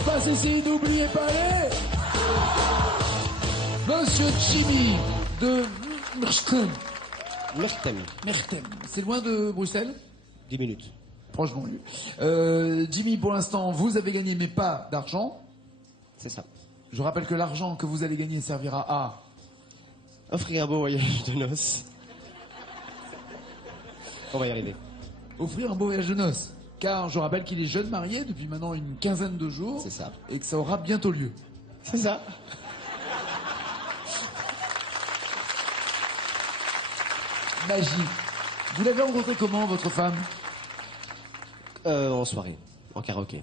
se passe ici, n'oubliez pas les... Monsieur Jimmy de Merchtem. Merchtem. C'est loin de Bruxelles? 10 minutes. Proche banlieue. Jimmy, pour l'instant, vous avez gagné, mais pas d'argent. C'est ça. Je rappelle que l'argent que vous allez gagner servira à... Offrir un beau voyage de noces. On va y arriver. Offrir un beau voyage de noces. Car je rappelle qu'il est jeune marié depuis maintenant une quinzaine de jours. C'est ça. Et que ça aura bientôt lieu. C'est ça. Magie. Vous l'avez rencontré comment, votre femme? En soirée. En karaoké.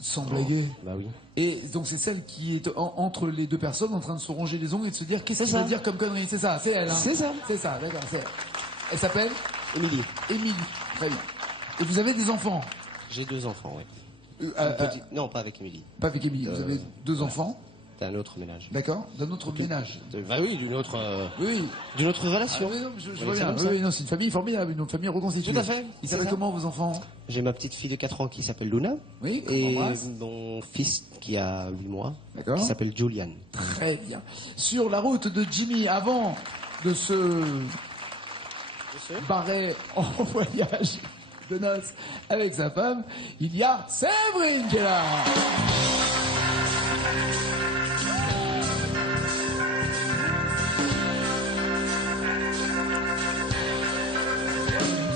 Sans blaguer. Bah oui. Et donc c'est celle qui est entre les deux personnes en train de se ronger les ongles et de se dire qu'est-ce qu'il va dire comme connerie. C'est ça, c'est elle. Hein. C'est ça. C'est ça, d'accord, c'est elle. Elle s'appelle Émilie. Émilie. Très bien. Et vous avez des enfants? J'ai 2 enfants, oui. Non, pas avec Émilie. Pas avec Émilie, vous avez 2 enfants? C'est un autre ménage. D'accord, d'un autre ménage. Bah oui, d'une autre... Oui. D'une autre relation. Ah, oui, non, je vois bien. Oui, non, c'est une famille formidable, une famille reconstituée. Tout à fait. Ils s'appellent comment vos enfants? J'ai ma petite fille de 4 ans qui s'appelle Luna. Oui, et embrasse. mon fils qui a 8 mois. D'accord. Qui s'appelle Julian. Très bien. Sur la route de Jimmy, avant de se barrer en voyage de noces avec sa femme, il y a Séverine qui est là.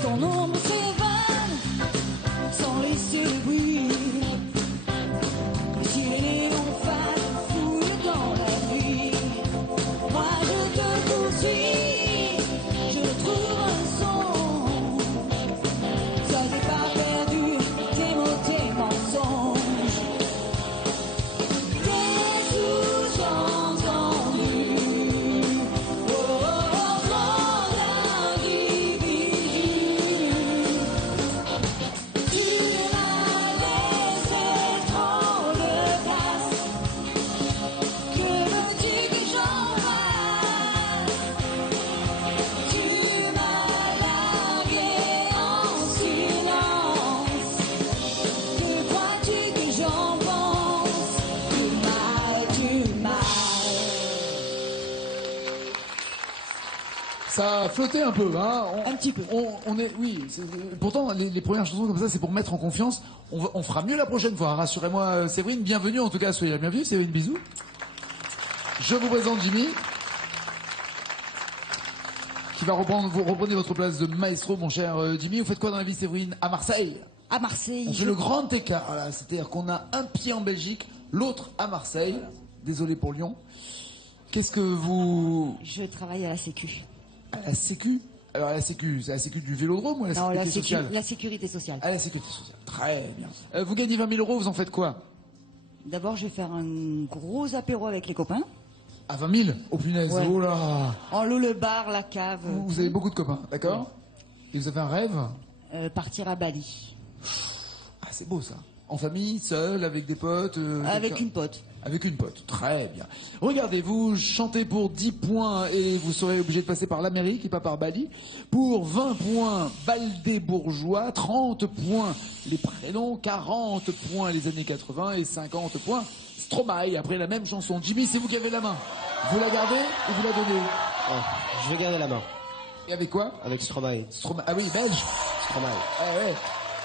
Ton ombre s'évade sans laisser le bruit. Si les néons fades fouillent dans la nuit, moi je te poursuis, je trouve un son. Ça n'est pas perdu, tes mots, tes mensonges. Tes sous-entendus. Oh, oh, oh, trop d'individus. Tu m'as laissé trop de place. Que veux-tu que j'en fasse? Tu m'as largué en silence. Que crois-tu que j'en pense? Du mal. Ça a flotté un peu, hein. Un petit peu. On est, oui. Pourtant, les premières chansons comme ça, c'est pour mettre en confiance. On fera mieux la prochaine fois. Rassurez-moi, Séverine. Bienvenue, en tout cas, soyez la bienvenue. Séverine, bisous. Je vous présente Jimmy, qui va reprendre. Vous reprenez votre place de maestro, mon cher Jimmy. Vous faites quoi dans la vie, Séverine? À Marseille. À Marseille. On fait le grand écart, là. C'est-à-dire qu'on a un pied en Belgique, l'autre à Marseille. Désolé pour Lyon. Qu'est-ce que vous... Je travaille à la Sécu. À la Sécu? Alors, à la Sécu, c'est la Sécu du Vélodrome ou la Non, Sécurité sociale? la sécurité sociale. À la Sécurité sociale. Très bien. Vous gagnez 20 000 euros, vous en faites quoi? D'abord, je vais faire un gros apéro avec les copains. À 20 000? Oh punaise, Ouais. oh là. On loue le bar, la cave. Vous avez beaucoup de copains, d'accord? Et vous avez un rêve? Partir à Bali. Ah, c'est beau ça. En famille, seul, avec des potes? Avec quelqu'un- une pote. Avec une pote, très bien. Regardez, vous chantez pour 10 points et vous serez obligé de passer par l'Amérique et pas par Bali. Pour 20 points, Baldé-Bourgeois, 30 points, les prénoms, 40 points, les années 80 et 50 points, Stromae. Après la même chanson. Jimmy, c'est vous qui avez la main. Vous la gardez ou vous la donnez? Ouais, je vais garder la main. Et avec quoi? Avec Stromae. Stromae. Ah oui, belge. Stromae. Ah ouais.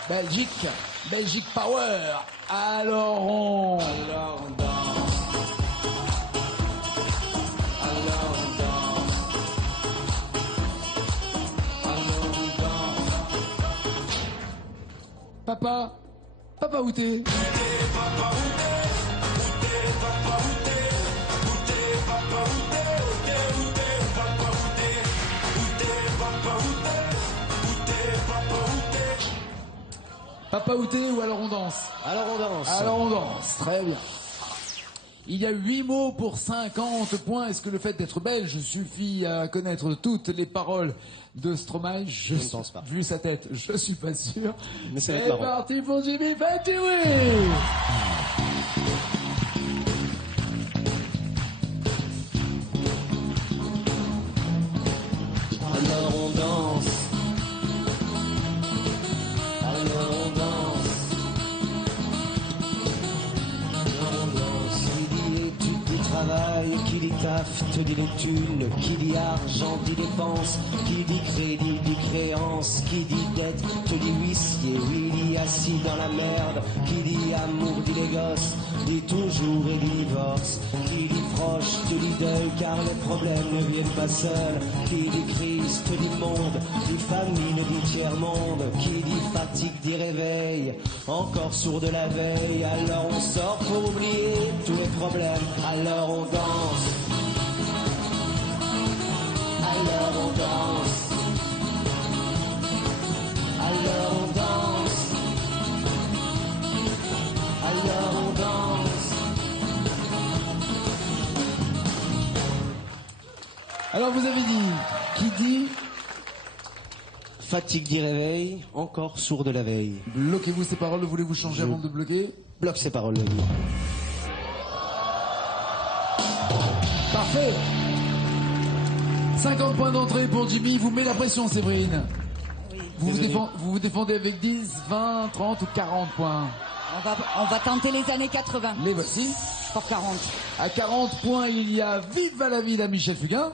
Belgique. Belgique Power. Alors on... Papa, papa où t'es? Papa où t'es ou alors on danse? Alors on danse. Alors on danse, très bien. Il y a 8 mots pour 50 points. Est-ce que le fait d'être belge suffit à connaître toutes les paroles de Stromae? Je ne pense pas. Vu sa tête, je suis pas sûr. Mais ça va être C'est marrant. parti pour Jimmy Fatui. Alors on danse. Alors on danse. taf te dit les thunes, qui dit argent dit dépense, qui dit crédit dit créance, qui dit dette te dit huissier, Willy assis dans la merde, qui dit amour dit les gosses, dit toujours et dit divorce, qui dit proche te dit deuil car les problèmes ne viennent pas seuls, qui dit crise te dit monde, dit famine dit tiers-monde, qui dit fatigue dit réveil, encore sourd de la veille, alors on sort pour oublier tous les problèmes, alors on danse, alors on danse, alors on danse, alors on danse. Alors vous avez dit, qui dit Fatigue dit réveil, encore sourd de la veille. bloquez-vous ces paroles, voulez-vous changer avant de bloquer? Bloque ces paroles, le livre. Parfait. 50 points d'entrée pour Jimmy, vous met la pression Séverine. Oui. Vous vous défendez avec 10, 20, 30 ou 40 points. On va tenter les années 80 Les voici. pour 40. À 40 points, il y a Vive la vie à Michel Fugain.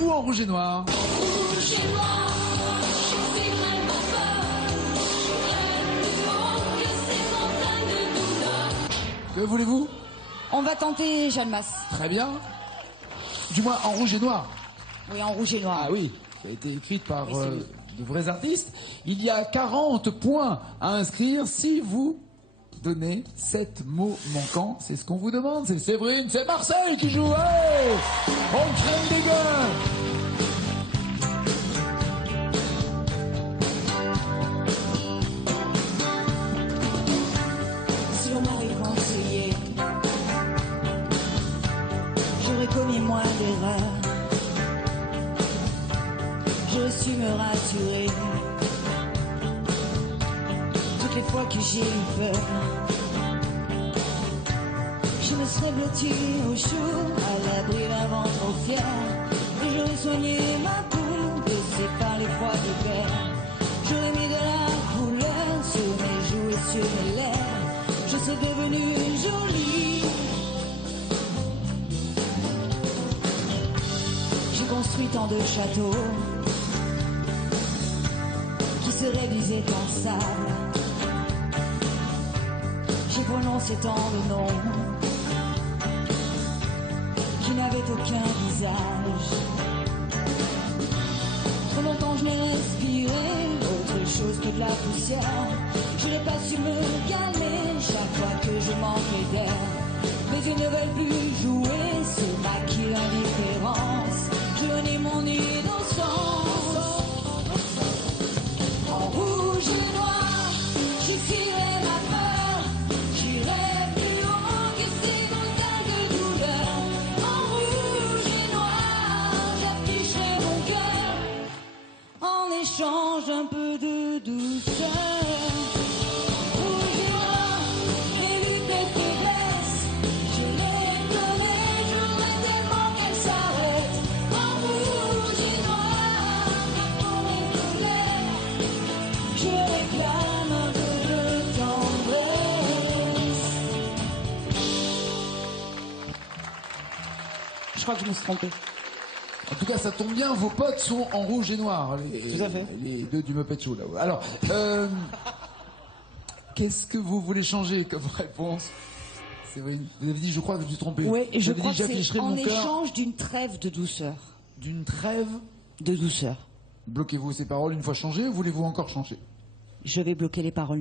Ou en rouge et noir. Que voulez-vous? On va tenter Jeanne Masse. Très bien. Du moins en rouge et noir. Oui, en rouge et noir. Ah oui, qui a été écrite par Oui, c'est de vrais artistes. Il y a 40 points à inscrire si vous donnez 7 mots manquants. C'est ce qu'on vous demande. C'est Séverine, c'est Marcel qui joue. Hey, on crème des gueules. Si on m'avait conseillé, j'aurais commis moins d'erreurs. Je suis me rassurer. Toutes les fois que j'ai eu peur, je me serais blotti au chaud, à l'abri d'un vent trop fier. Et j'aurais soigné ma peau, blessée par les froids d'hiver. J'aurais mis de la couleur sur mes joues et sur mes lèvres. Je serais devenue jolie. J'ai construit tant de châteaux qui se réduisaient en sable. J'ai prononcé tant de noms qui n'avaient aucun visage. Trop longtemps je n'ai respiré autre chose que de la poussière. Je n'ai pas su me calmer chaque fois que je manquais d'air. Mes yeux ne veulent plus jouer, se maquille l'indifférence. Je renie mon innocence. En rouge et noir, j'esquiverai ma peur. J'irai plus haut que ces montagnes de douleur. En rouge et noir, j'afficherai mon cœur en échange d'un peu de douceur. Rouge et noir, évite les faiblesses. Je les connais, je voudrais tellement qu'elles s'arrêtent. En rouge et noir, ma peau est colère. Je réclame un peu de tendresse. Je crois que je me suis trompée. En tout cas, ça tombe bien, vos potes sont en rouge et noir. Tout à fait. Les deux du Muppet Show, là. Alors, qu'est-ce que vous voulez changer comme réponse? Séverine, vous avez dit, je crois que je me suis trompé. Oui, Vous je avez crois dit, que c'est j'afficherai en mon cœur échange d'une trêve de douceur. d'une trêve. De douceur. Bloquez-vous ces paroles une fois changées ou voulez-vous encore changer? Je vais bloquer les paroles.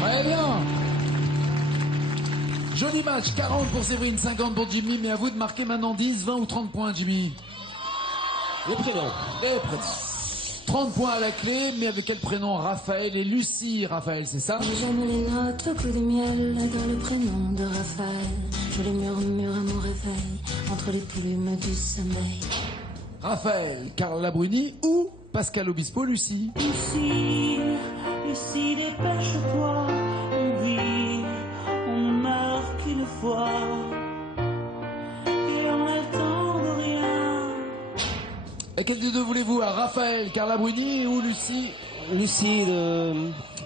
Très bien. Joli match, 40 pour Séverine, 50 pour Jimmy, mais à vous de marquer maintenant 10, 20 ou 30 points, Jimmy. Le prénom. Et prénom. 30 points à la clé, mais avec quel prénom? Raphaël et Lucie. Raphaël, c'est ça? J'aime les notes au coup de miel dans le prénom de Raphaël. Je les murmure à mon réveil entre les plumes du sommeil. Raphaël, Carla Bruni ou Pascal Obispo, Lucie? Lucie, Lucie, dépêche-toi, on vit, on ne meurt qu'une fois, et on n'a le temps de rien, Lequel des deux voulez-vous? À Raphaël, Carla Bruni ou Lucie? Lucie de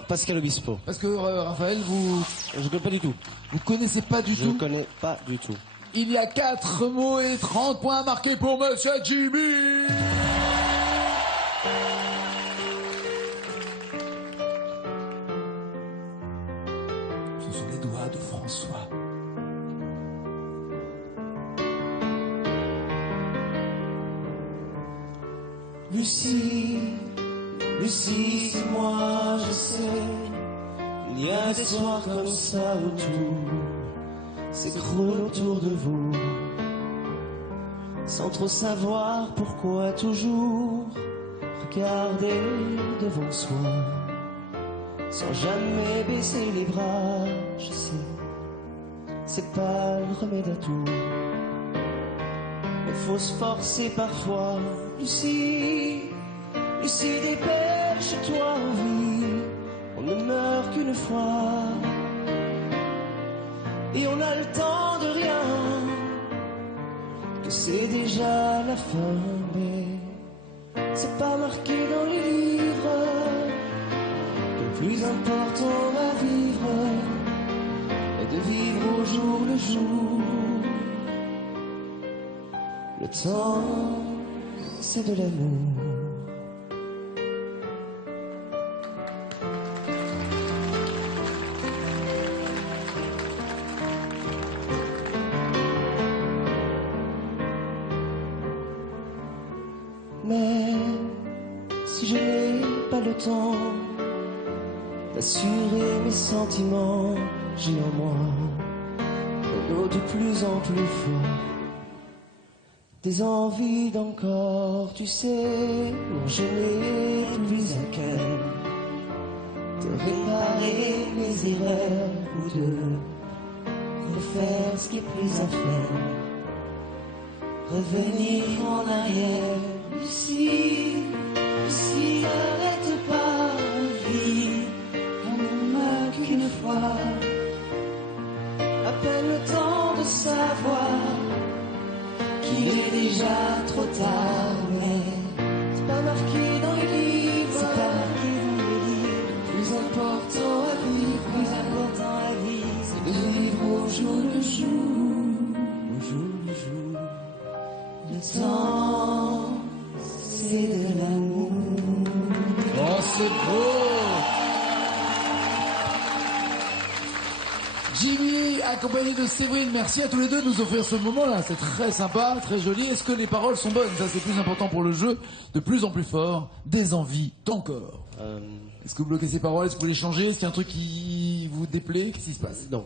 Pascal Obispo. Parce que Raphaël, vous Je connais pas du tout. connaissez pas du Je tout. connais pas du tout. Il y a 4 mots et 30 points marqués pour Monsieur Jimmy. Ce sont les doigts de François. Lucie, Lucie, c'est moi, je sais. Il y a des soirs comme ça où tout s'écroule autour de vous. Sans trop savoir pourquoi toujours regarder devant soi. Sans jamais baisser les bras, je sais. C'est pas le remède à tout. Il faut se forcer parfois. Lucie, Lucie, dépêche-toi, vie. On ne meurt qu'une fois. Et on a le temps de rien. Que c'est déjà la fin, mais c'est pas marqué dans les livres. Que le plus important à vivre est de vivre au jour le jour. Le temps, c'est de l'amour. Mais si je n'ai pas le temps d'assurer mes sentiments, j'ai en moi un eau de plus en plus fort. Des envies d'encore, tu sais, non, je n'ai plus à cœur de réparer mes erreurs ou de refaire ce qui est plus à faire. Revenir en arrière, Lucie, Lucie, arrête pas, vie, on ne meurt qu'une fois. À peine le temps de savoir qu'il est déjà trop tard, mais c'est pas marqué dans les livres. C'est pas marqué dans les livres. Le plus important à vivre, le plus important à vivre, c'est de vivre au jour le jour, au jour le jour. Le temps, c'est de l'amour. Oh, c'est beau. Jimmy, accompagné de Séverine, merci à tous les deux de nous offrir ce moment-là. C'est très sympa, très joli. Est-ce que les paroles sont bonnes? Ça, c'est plus important pour le jeu. De plus en plus fort, des envies d'encore. Est-ce que vous bloquez ces paroles? Est-ce que vous les changez? Est-ce qu'il y a un truc qui vous déplaît? Qu'est-ce qui se passe? Non,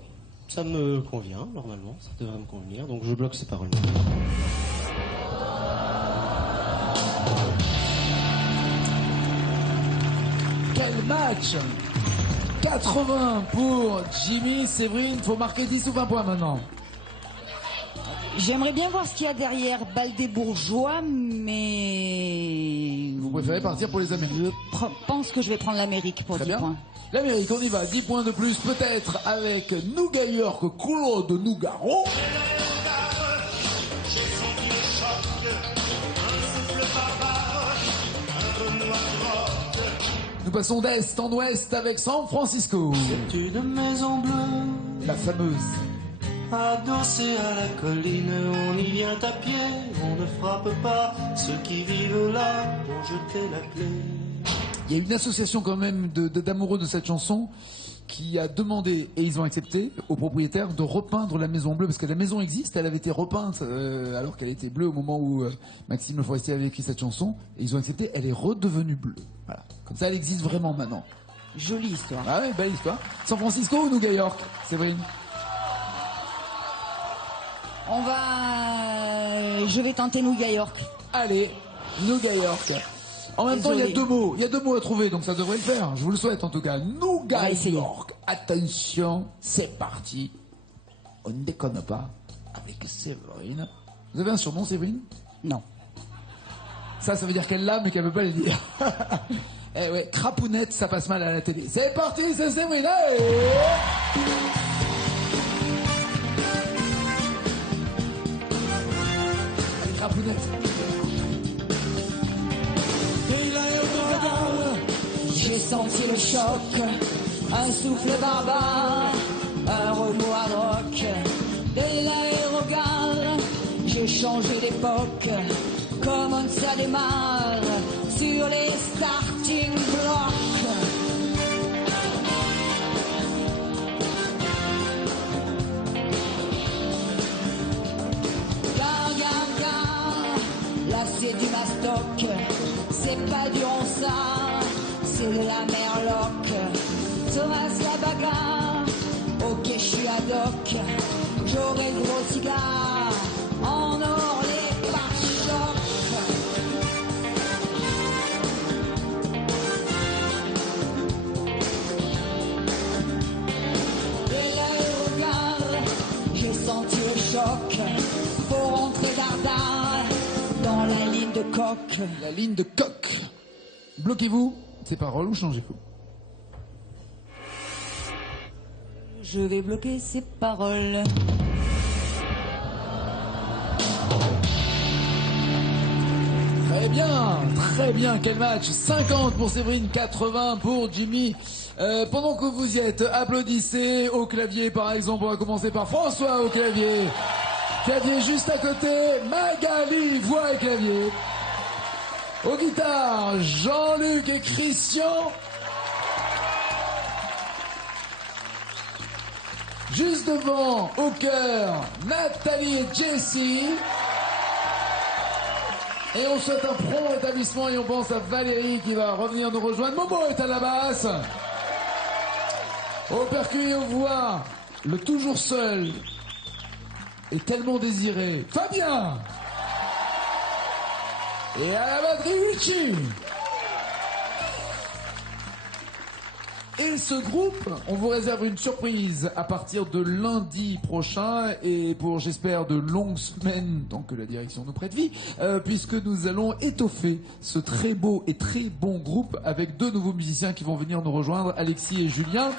ça me convient, normalement, ça devrait me convenir, donc je bloque ces paroles. Quel match! 80 pour Jimmy, Séverine, faut marquer 10 ou 20 points maintenant. J'aimerais bien voir ce qu'il y a derrière Baldé-Bourgeois, mais Vous préférez partir pour les Amériques? je pense que je vais prendre l'Amérique pour Très 10 bien. points. L'Amérique, on y va, 10 points de plus peut-être avec Nouga York, Claude Nougaro. Nous passons d'est en ouest avec San Francisco. C'est une maison bleue, La fameuse. adossée à la colline. On y vient à pied, on ne frappe pas. Ceux qui vivent là ont jeté la clé. Il y a une association quand même d'amoureux de cette chanson qui a demandé, et ils ont accepté, aux propriétaires de repeindre la maison bleue, parce que la maison existe, elle avait été repeinte alors qu'elle était bleue au moment où Maxime Le Forestier avait écrit cette chanson, et ils ont accepté, elle est redevenue bleue. Voilà. Comme ça, elle existe vraiment maintenant. Jolie histoire. Ah ouais, belle histoire. San Francisco ou Nouga York, Séverine? Je vais tenter New York. Allez, Nouga York. En même temps, il y a Désolé. deux mots à trouver, donc ça devrait le faire. Je vous le souhaite en tout cas. On Nouga va essayer. York. Attention, c'est parti. On ne déconne pas avec Séverine. Vous avez un surnom, Séverine? Non. Ça veut dire qu'elle l'a, mais qu'elle veut pas le dire. Eh ouais, crapounette, ça passe mal à la télé. C'est parti, c'est Séverine. Allez, crapounette. J'ai senti le choc, un souffle barbare, un remous hard rock, de l'aérogare. J'ai changé d'époque, comment ça démarre sur les starting blocks. Là c'est du mastoc, c'est pas du ronsard, c'est de la merloc. Thomas la bagarre, ok je suis ad hoc, j'aurai le gros cigare, en or les pare-chocs. Et l'aérogare, j'ai senti le choc, faut rentrer dardard dans la ligne de coque. La ligne de coq. Bloquez-vous, ces paroles ou changez-vous. Je vais bloquer ces paroles. Très bien, quel match. 50 pour Séverine, 80 pour Jimmy. Pendant que vous y êtes, applaudissez au clavier par exemple. On va commencer par François au clavier. Clavier juste à côté, Magali, voix et clavier. Aux guitares, Jean-Luc et Christian. Juste devant, au chœur, Nathalie et Jessie. Et on souhaite un prompt rétablissement et on pense à Valérie qui va revenir nous rejoindre. Momo est à la basse. Au percu et aux voix, le toujours seul et tellement désiré, Fabien. Et à la batterie, Richie. Et ce groupe, on vous réserve une surprise à partir de lundi prochain et pour, j'espère, de longues semaines, tant que la direction nous prête vie, puisque nous allons étoffer ce très beau et très bon groupe avec deux nouveaux musiciens qui vont venir nous rejoindre, Alexis et Julien.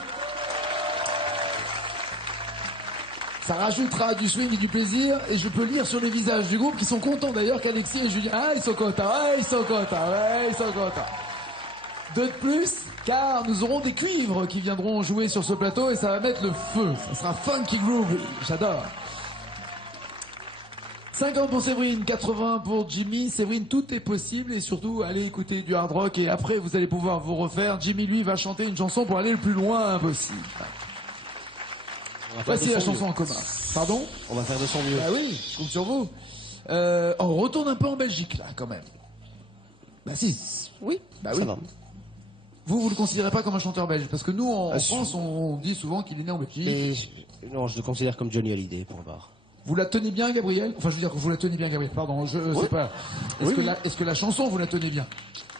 Ça rajoutera du swing et du plaisir et je peux lire sur les visages du groupe qui sont contents d'ailleurs qu'Alexis et Julien... Ah, ils sont contents, ils sont contents, ils sont contents. Deux de plus, car nous aurons des cuivres qui viendront jouer sur ce plateau et ça va mettre le feu. Ça sera funky groove, j'adore. 50 pour Séverine, 80 pour Jimmy. Séverine, tout est possible et surtout, allez écouter du hard rock et après vous allez pouvoir vous refaire. Jimmy, lui, va chanter une chanson pour aller le plus loin possible. Voici la chanson en commun. Pardon ? On va faire de son mieux. Ah oui, je compte sur vous. On retourne un peu en Belgique là, quand même. Bah si. Oui, bah ça oui. va. Vous le considérez pas comme un chanteur belge? Parce que nous, en France, on dit souvent qu'il est né en Belgique. Non, je le considère comme Johnny Hallyday, pour ma part. Vous la tenez bien, Gabriel? Enfin, je veux dire que vous la tenez bien, Gabriel. Pardon, je sais pas. Est-ce que la chanson, vous la tenez bien?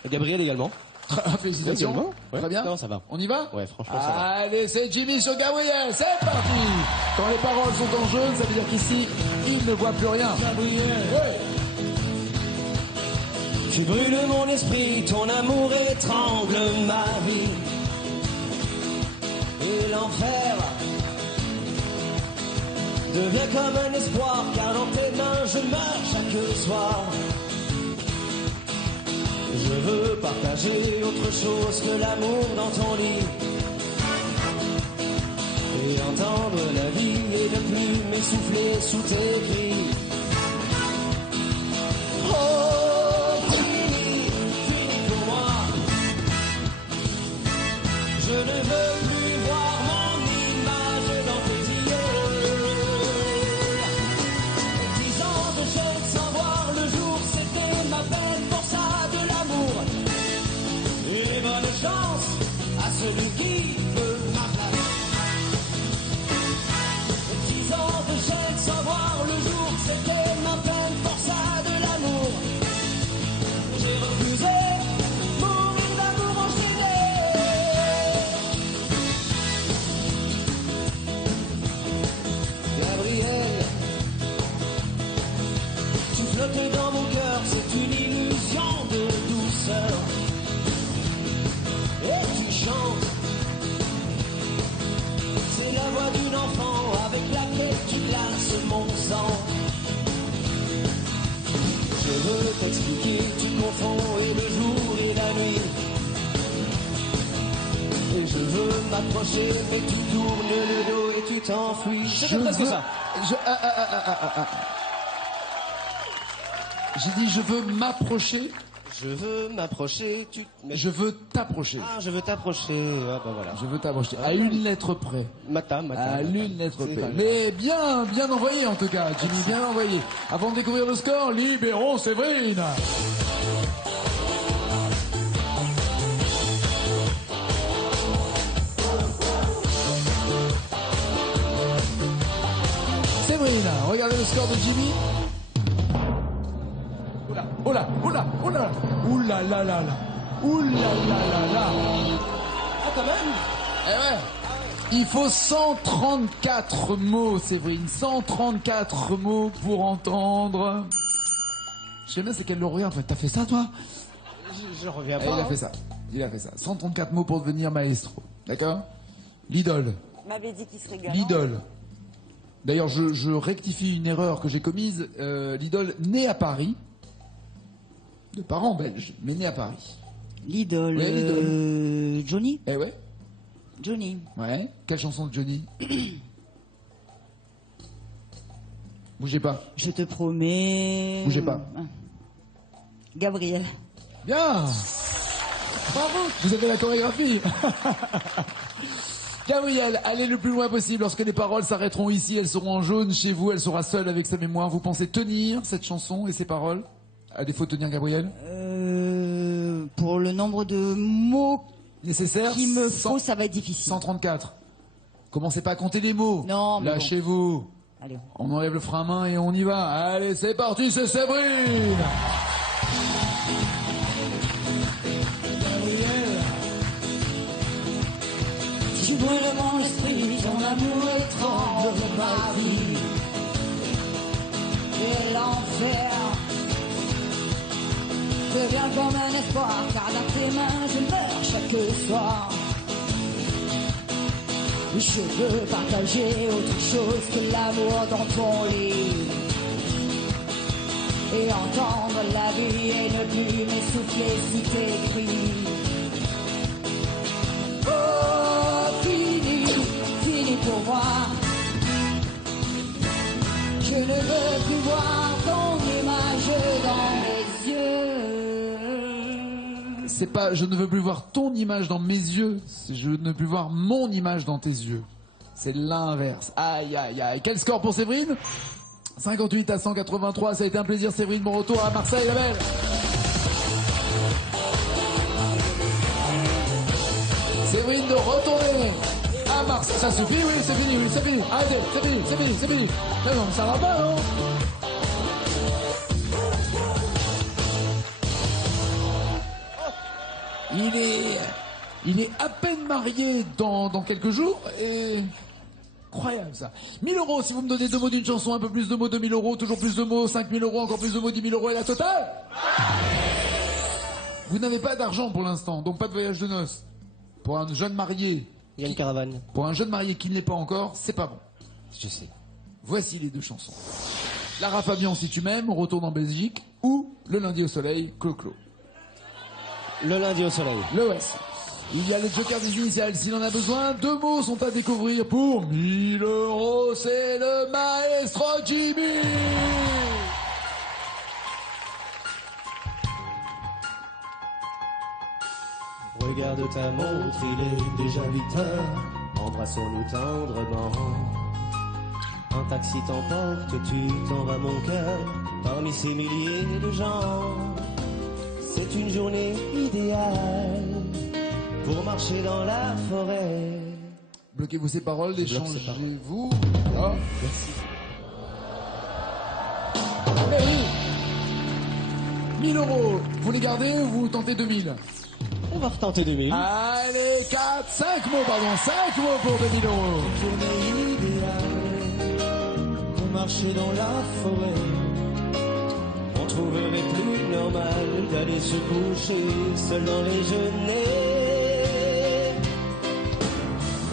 Et Gabriel également. Félicitations. Également, ouais. Très bien. Non, ça va. On y va? Ouais, franchement, ça va. Allez, c'est Jimmy sur Gabriel. C'est parti. Quand les paroles sont en jaune, ça veut dire qu'ici, il ne voit plus rien. Gabriel. Ouais. Tu brûles mon esprit, ton amour étrangle ma vie. Et l'enfer devient comme un espoir, car dans tes mains je meurs chaque soir. Je veux partager autre chose que l'amour dans ton lit. Et entendre la vie et ne plus m'essouffler sous tes cris. Oh, fini pour moi. Je ne veux plus voir mon image dans tes yeux. 10 ans de jeûne sans voir le jour, c'était ma peine, pour ça de l'amour. Et bonne chance à celui qui veut ma place. 10 ans de jeûne sans voir le jour, c'était ma peine, pour ça de l'amour. J'ai refusé mourir d'amour enchaîné. Je veux m'approcher, mais tu tournes le dos et tu t'enfuis. Je veux... ça. J'ai dit je veux m'approcher. Je veux m'approcher, Je veux t'approcher. Ah, je veux t'approcher. Ah, bah voilà. Je veux t'approcher. À une lettre près. Mata. À une lettre près. Mais bien envoyé en tout cas, Jimmy, bien envoyé. Avant de découvrir le score, libérons Séverine. Séverine, regardez le score de Jimmy. Oula là là. Ah, quand même. Eh ouais. Il faut 134 mots, Séverine. 134 mots pour entendre. Je sais même c'est quel lauréat en fait. T'as fait ça toi? Je reviens pas. Il a fait ça. 134 mots pour devenir maestro. D'accord? L'idole. M'avait dit qu'il serait galant. L'idole. D'ailleurs, je rectifie une erreur que j'ai commise. L'idole né à Paris. De parents belges, mais né à Paris. L'idole. Ouais, l'idole. Johnny. Eh ouais. Johnny. Ouais. Quelle chanson de Johnny? Bougez pas. Je te promets. Bougez pas. Gabriel. Bien. Bravo. Vous avez la chorégraphie. Gabriel, allez le plus loin possible. Lorsque les paroles s'arrêteront ici, elles seront en jaune. Chez vous, elle sera seule avec sa mémoire. Vous pensez tenir cette chanson et ses paroles? À défaut de tenir Gabriel? Pour le nombre de mots nécessaires qu'il me faut, ça va être difficile. 134. Commencez pas à compter les mots. Non, mais lâchez-vous. Bon. Allez. On enlève le frein à main et on y va. Allez, c'est parti, c'est Séverine. Tu brûles mon esprit, ton amour étrange ma vie. Et l'enfer devient comme un espoir, car dans tes mains je meurs chaque soir. Je veux partager autre chose que l'amour dans ton lit, et entendre la vie et ne plus m'essouffler sous tes cris. Oh, fini pour moi. Je ne veux plus voir ton image dans mes yeux. C'est pas, je ne veux plus voir ton image dans mes yeux, je ne veux plus voir mon image dans tes yeux. C'est l'inverse. Aïe, aïe, aïe. Quel score pour Séverine? 58 à 183, ça a été un plaisir Séverine, bon retour à Marseille, la belle. Séverine de retourner à Marseille. Ça suffit, oui, c'est fini, oui, c'est fini. Arrêtez, c'est fini. Non, ça va pas, non? Il est à peine marié dans quelques jours et... Incroyable ça. 1000 euros si vous me donnez 2 mots d'une chanson, un peu plus de mots, 2000 euros, toujours plus de mots, 5000 euros, encore plus de mots, 10 000 euros et la totale. Vous n'avez pas d'argent pour l'instant, donc pas de voyage de noces. Pour un jeune marié... Il y a une caravane. Pour un jeune marié qui ne l'est pas encore, c'est pas bon. Je sais. Voici les 2 chansons. Lara Fabian, si tu m'aimes, on retourne en Belgique, ou Le lundi au soleil, Clo-Clo. Le lundi au soleil. Le West. Il y a le Joker des initiales s'il en a besoin. 2 mots sont à découvrir pour 1000 euros. C'est le maestro Jimmy. Regarde ta montre, il est déjà 8 heures. Embrassons-nous tendrement. Un taxi t'emporte, tu t'en vas mon cœur. Parmi ces milliers de gens, c'est une journée idéale pour marcher dans la forêt. Bloquez-vous ces paroles, échangez-vous. Oh. Merci. Hey. 1000 euros, vous les gardez ou vous tentez 2000? On va retenter 2000. Allez, 5 mots pour 2000 euros. Une journée idéale pour marcher dans la forêt. On trouverait plus normal d'aller se coucher seul dans les genêts.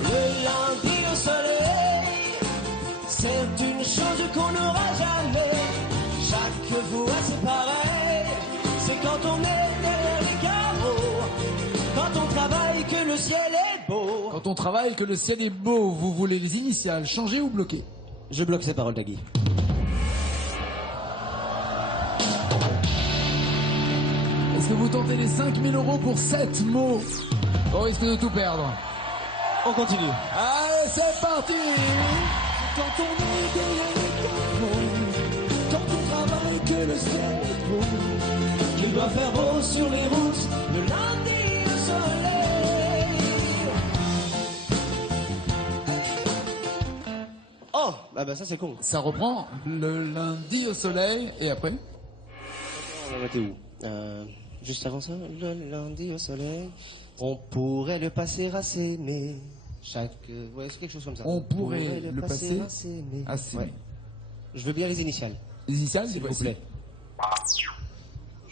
Le lundi au soleil, c'est une chose qu'on n'aura jamais. Chaque fois c'est pareil, c'est quand on est derrière les carreaux, quand on travaille que le ciel est beau. Quand on travaille, que le ciel est beau, vous voulez les initiales, changer ou bloquer? Je bloque ces paroles, Dagui. Est-ce que vous tentez les 5000 € pour 7 mots? Au risque de tout perdre. On continue. Allez, c'est parti! Quand on est derrière les carreaux, quand on travaille que le ciel est beau, qu'il doit faire beau sur les routes, le lundi au soleil. Oh, bah ça c'est con. Ça reprend le lundi au soleil, et après? On va où? Juste avant ça, le lundi au soleil, on pourrait le passer à s'aimer. Ouais, c'est quelque chose comme ça. On pourrait le passer à s'aimer. à s'aimer. Ouais. Je veux bien les initiales. Les initiales, S'il c'est vous plaît.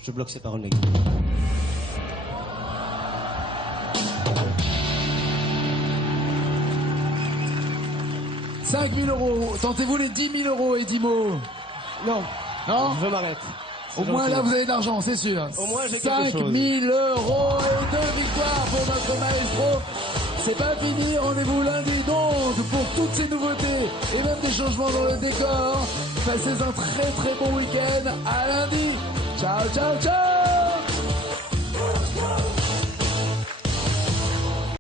Je bloque ces paroles, mec. 5 000 €. Tentez-vous les 10 000 € et 10 mots. Non. Non? Je m'arrête. Au moins là, vous avez de l'argent, c'est sûr. Au moins, j'ai quelque 5 000 chose. € et 2 victoires pour notre maestro. C'est pas fini, rendez-vous lundi donc pour toutes ces nouveautés et même des changements dans le décor. Passez un très très bon week-end. À lundi. Ciao, ciao, ciao.